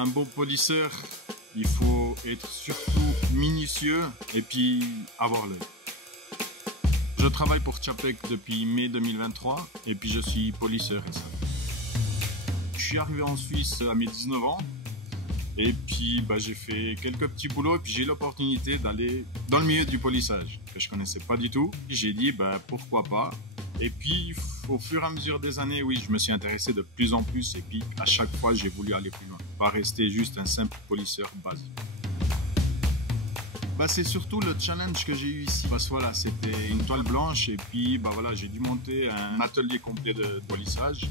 un bon polisseur, il faut être surtout minutieux et puis avoir l'œil. Je travaille pour Čapek depuis mai 2023 et puis je suis polisseur récemment. Je suis arrivé en Suisse à mes 19 ans et puis j'ai fait quelques petits boulots et puis j'ai eu l'opportunité d'aller dans le milieu du polissage que je connaissais pas du tout. J'ai dit pourquoi pas. Et puis au fur et à mesure des années, oui, je me suis intéressé de plus en plus et puis à chaque fois j'ai voulu aller plus loin, pas rester juste un simple polisseur basique. C'est surtout le challenge que j'ai eu ici. Parce que voilà, c'était une toile blanche et puis j'ai dû monter un atelier complet de polissage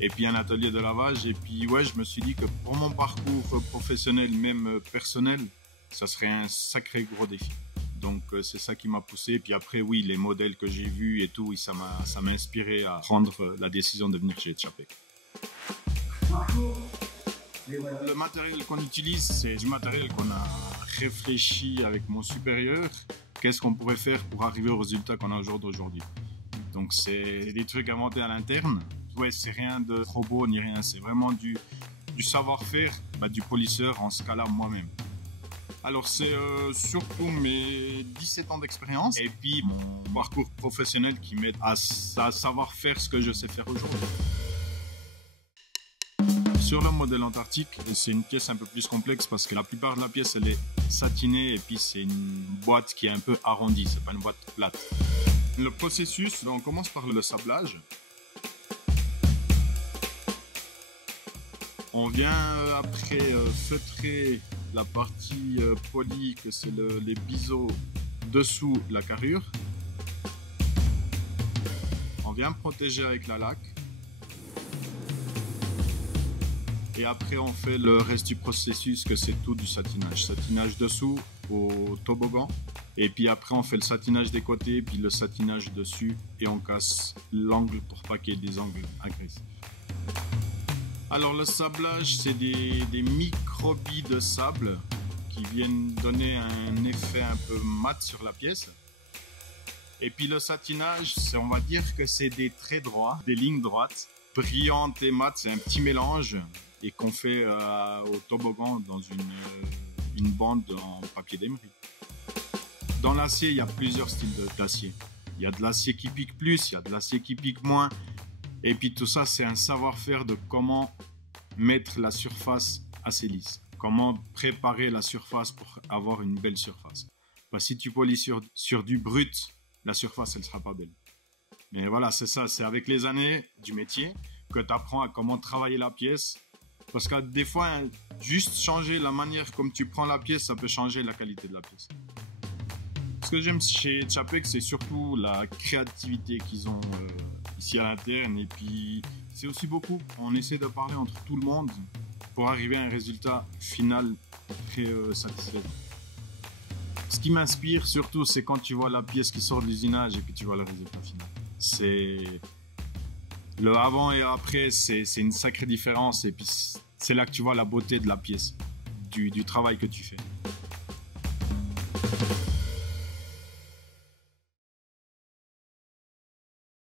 et puis un atelier de lavage. Et puis ouais, je me suis dit que pour mon parcours professionnel, même personnel, ça serait un sacré gros défi. Donc c'est ça qui m'a poussé. Et puis après, oui, les modèles que j'ai vus et tout, ça m'a inspiré à prendre la décision de venir chez Čapek. Le matériel qu'on utilise, c'est du matériel qu'on a réfléchi avec mon supérieur. Qu'est-ce qu'on pourrait faire pour arriver au résultat qu'on a aujourd'hui. Donc c'est des trucs inventés à l'interne. Ouais, c'est rien de robot ni rien, c'est vraiment du savoir-faire du polisseur, en ce cas-là moi-même. Alors c'est surtout mes 17 ans d'expérience et puis mon parcours professionnel qui m'aide à savoir faire ce que je sais faire aujourd'hui. Sur le modèle Antarctique, c'est une pièce un peu plus complexe parce que la plupart de la pièce elle est satinée et puis c'est une boîte qui est un peu arrondie, c'est pas une boîte plate. Le processus, on commence par le sablage. On vient après feutrer la partie polie, que c'est les biseaux dessous la carrure. On vient protéger avec la laque. Et après, on fait le reste du processus, que c'est tout du satinage. Satinage dessous au toboggan. Et puis après, on fait le satinage des côtés, puis le satinage dessus. Et on casse l'angle pour pas qu'il y ait des angles agressifs. Alors le sablage, c'est des microbilles de sable qui viennent donner un effet un peu mat sur la pièce. Et puis le satinage, on va dire que c'est des traits droits, des lignes droites, brillantes et mates. C'est un petit mélange et qu'on fait au toboggan dans une bande en papier d'émery. Dans l'acier, il y a plusieurs styles d'acier. Il y a de l'acier qui pique plus, il y a de l'acier qui pique moins. Et puis tout ça, c'est un savoir-faire de comment mettre la surface assez lisse. Comment préparer la surface pour avoir une belle surface. Si tu polis sur du brut, la surface, elle sera pas belle. Mais voilà, c'est ça, c'est avec les années du métier que tu apprends à comment travailler la pièce. Parce que des fois, juste changer la manière comme tu prends la pièce, ça peut changer la qualité de la pièce. Ce que j'aime chez Čapek, c'est surtout la créativité qu'ils ont ici à l'interne. Et puis, c'est aussi beaucoup. On essaie de parler entre tout le monde pour arriver à un résultat final très satisfaisant. Ce qui m'inspire surtout, c'est quand tu vois la pièce qui sort de l'usinage et puis tu vois le résultat final. C'est le avant et après, c'est une sacrée différence. Et puis, c'est là que tu vois la beauté de la pièce, du travail que tu fais.